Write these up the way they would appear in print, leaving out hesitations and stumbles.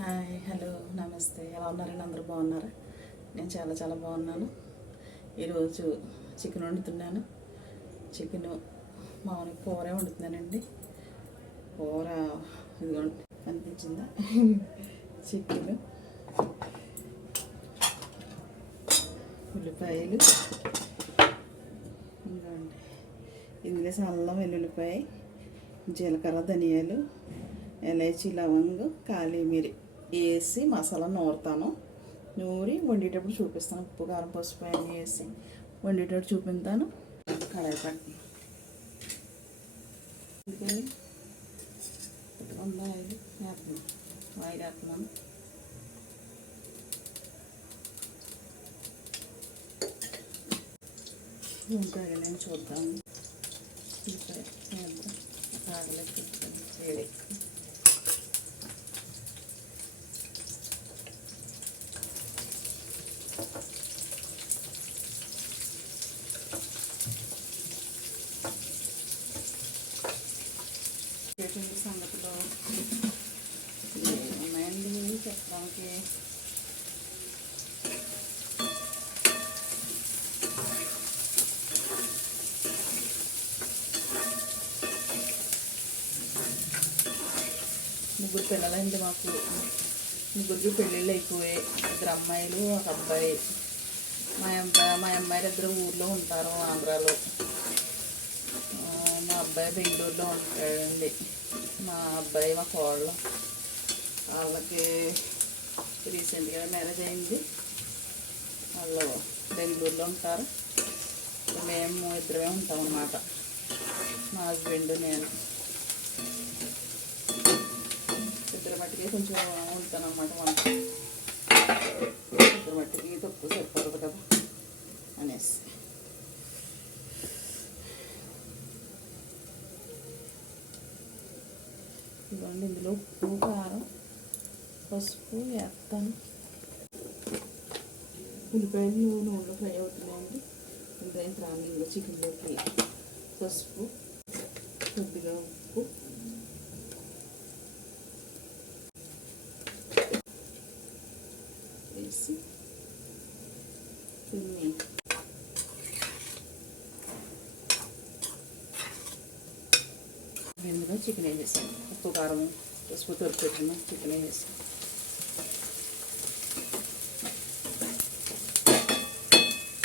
Hi, hello, నమస్తే. ఎలా ఉన్నారండి? అందరూ బాగున్నారా? నేను చాలా చాలా బాగున్నాను. ఈరోజు చికెన్ వండుతున్నాను. చికెను మామూలు కూరే వండుతున్నానండి. కూర ఇదిగోండి, కనిపించిందా? చికెను, ఉల్లిపాయలు, ఇదిగోండి ఇంగ్లీష్ అల్లం, వెల్లుల్లిపాయ, జీలకర్ర, ధనియాలు, ఎలైచి, లవంగ, కాళీమిరి వేసి మసాలా నూరుతాను. నూరి వండేటప్పుడు చూపిస్తాను. ఉప్పు, కారం, పసుపు అన్నీ వేసి వండేటప్పుడు చూపిస్తాను. కడాయి పట్టి అందుకని ఆయిల్ వేస్తున్నాను. ఆయిల్ వేస్తున్నాను. ఉంటాయి నేను చూద్దాము. ఆగలేదు వేడి. సంగతిలో ఉన్నాయండి చెప్పడానికి. ముగ్గురు పిల్లలండి మాకు. ముగ్గురికి పెళ్ళిళ్ళు అయిపోయాయి. ఇద్దరు అమ్మాయిలు, ఒక అబ్బాయి. మా అమ్మాయిలు ఇద్దరు ఊర్లో ఉంటారు, ఆంధ్రాలో. మా అబ్బాయి బెంగళూరులో ఉంటాడండి. మా అబ్బాయి మా కోడలు, వాళ్ళకి రీసెంట్గా మ్యారేజ్ అయింది. వాళ్ళు బెంగళూరులో ఉంటారు. మేము ఇద్దరమే ఉంటాం అన్నమాట, మా హస్బెండ్, నేను. ఇద్దరు మట్టికి కొంచెం ఉంటాను అన్నమాట వంట. ఇద్దరు మట్టికి తక్కువ సరిపోదు కదా అనేసి. ఇదిగోండి, ఇందులో ఉప్పు, కారం, పసుపు వేస్తాను. ఉల్లిపాయలు నూనెలో ఫ్రై అవుతున్నాయండి. ఇంకేం ఇందులో చికెన్లోకి పసుపు, కొద్దిగా ఉప్పు, వేసి దీన్ని ఇందులో చికెన్ వేసేసాను. ఉప్పు, కారం, పసుపు తొలిపెట్టిన చికెన్ వేసాను.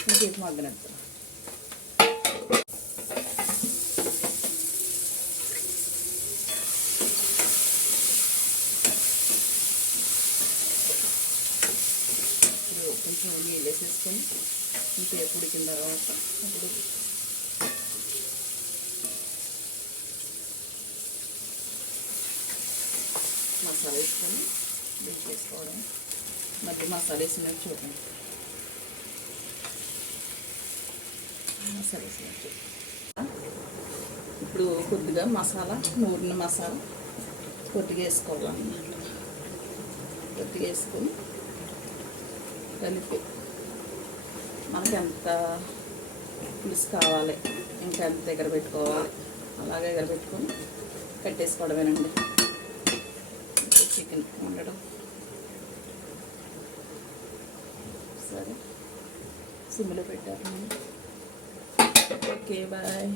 ఇంకేసి మగ్గనట్టు ఇప్పుడు కొంచెం నీళ్ళు వేసేసుకొని ఇంకేపు ఉడికిన తర్వాత అప్పుడు మసాలా వేసుకొని వేసుకోవడం. మధ్య మసాలా వేసినట్టు చూడండి. మసాలా వేసినట్టు ఇప్పుడు కొద్దిగా మసాలా, నూరిన మసాలా కొద్దిగా వేసుకోవాలన్నమాట. కొద్దిగా వేసుకొని కలిపి మనకి ఎంత పులుసు కావాలి, ఇంకా ఎంత దగ్గర పెట్టుకోవాలి అలాగే దగ్గర పెట్టుకొని కట్టేసుకోవడమేనండి. చికెన్ వండడం సరే సిమ్లో పెట్టారు. Okay, bye.